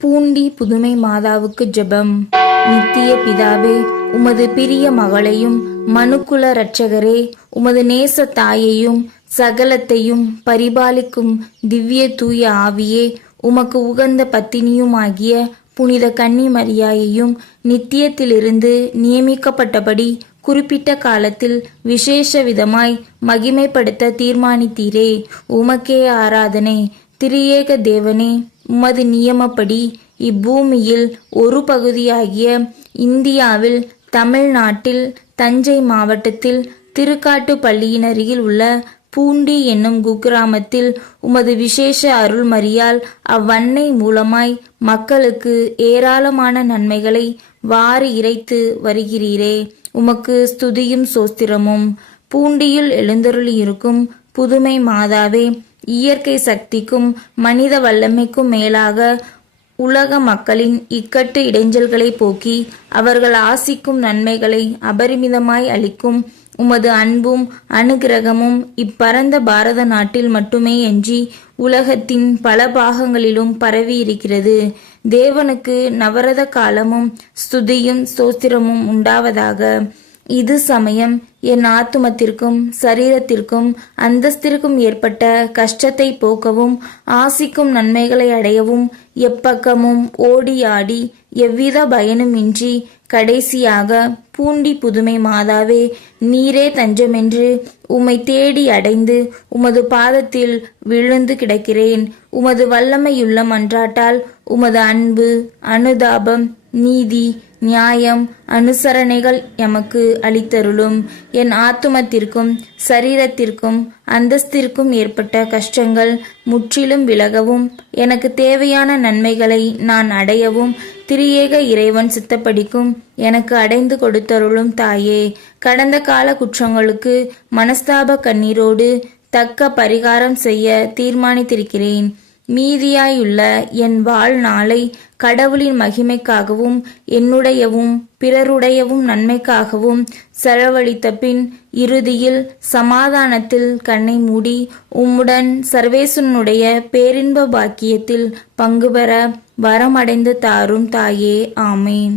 பூண்டி புதுமை மாதாவுக்கு ஜெபம். நித்திய பிதாவே உமது பிரிய மகளையும் மனுக்குல இரட்சகரே உமது நேச தாயையும் சகலத்தையும் பரிபாலிக்கும் திவ்ய தூய ஆவியே உமக்கு உகந்த பத்தினியுமாகிய புனித கன்னிமரியாயையும் நித்தியத்திலிருந்து நியமிக்கப்பட்டபடி குறிப்பிட்ட காலத்தில் விசேஷ விதமாய் மகிமைப்படுத்த தீர்மானித்தீரே. உமக்கே ஆராதனை. திரியேக தேவனே. உமது நியமப்படி இப்பூமியில் ஒரு பகுதியாகிய இந்தியாவில் தமிழ்நாட்டில் தஞ்சை மாவட்டத்தில் திருக்காட்டுப்பள்ளியினருகில் உள்ள பூண்டி என்னும் குக்கிராமத்தில் உமது விசேஷ அருள்மறியால் அவ்வன்னை மூலமாய் மக்களுக்கு ஏராளமான நன்மைகளை வாரி இறைத்து வருகிறீரே. உமக்கு ஸ்துதியும் சோஸ்திரமும். பூண்டியில் எழுந்தருளியிருக்கும் புதுமை மாதாவே இயற்கை சக்திக்கும் மனித வல்லமைக்கும் மேலாக உலக மக்களின் இக்கட்டு இடைஞ்சல்களை போக்கி அவர்கள் ஆசிக்கும் நன்மைகளை அபரிமிதமாய் அளிக்கும் உமது அன்பும் அனுகிரகமும் இப்பரந்த பாரத நாட்டில் மட்டுமே எஞ்சி உலகத்தின் பல பாகங்களிலும் பரவி இருக்கிறது தேவனுக்கு நவரத காலமும் ஸ்துதியும் சோஸ்திரமும் உண்டாவதாக. இது சமயம் என் ஆத்துமத்திற்கும் சரீரத்திற்கும் அந்தஸ்திற்கும் ஏற்பட்ட கஷ்டத்தை போக்கவும் ஆசிக்கும் நன்மைகளை அடையவும் எப்பக்கமும் ஓடி ஆடி எவ்வித பயனுமின்றி கடைசியாக பூண்டி புதுமை மாதாவே நீரே தஞ்சமென்று உம்மை தேடி அடைந்து உமது பாதத்தில் விழுந்து கிடக்கிறேன். உமது வல்லமையுள்ள மன்றாட்டால் உமது அன்பு அனுதாபம் நீதி நியாயம் அனுசரணைகள் எமக்கு அளித்தருளும். என் ஆத்துமத்திற்கும் சரீரத்திற்கும் அந்தஸ்திற்கும் ஏற்பட்ட கஷ்டங்கள் முற்றிலும் விலகவும் எனக்கு தேவையான நன்மைகளை நான் அடையவும் திரியேக இறைவன் சித்தப்படிக்கும் எனக்கு அடைந்து கொடுத்தருளும் தாயே. கடந்த கால குற்றங்களுக்கு மனஸ்தாப கண்ணீரோடு தக்க பரிகாரம் செய்ய தீர்மானித்திருக்கிறேன். மீதியாயுள்ள என் வாழ்நாளை கடவுளின் மகிமைக்காகவும் என்னுடையவும் பிறருடையவும் நன்மைக்காகவும் செலவழித்த பின் இறுதியில் சமாதானத்தில் கண்ணை மூடி உம்முடன் சர்வேசனுடைய பேரின்ப பாக்கியத்தில் பங்கு பெற வரமடைந்து தாரும் தாயே. ஆமேன்.